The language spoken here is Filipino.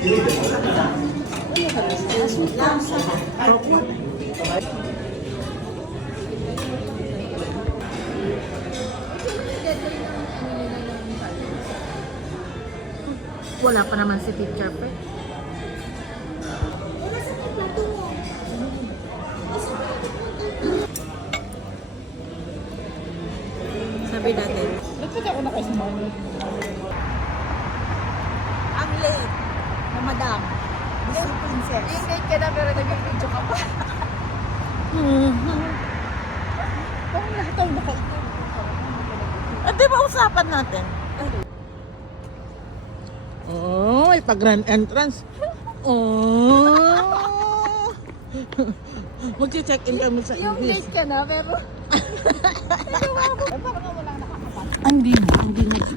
Wala pa naman si teacher pa. Sabi natin. Ba't ako na kayo sa mga? Ang late na madam. Miss Princess. Yung late ka na pero nag-video ka pa. Parang lahat tayo nakaitim. At di ba usapan natin? Oh, may pag-grand entrance. Oh. Mag-check-in kami sa Yung Ibis. late ka na pero... Hindi na pwede dito.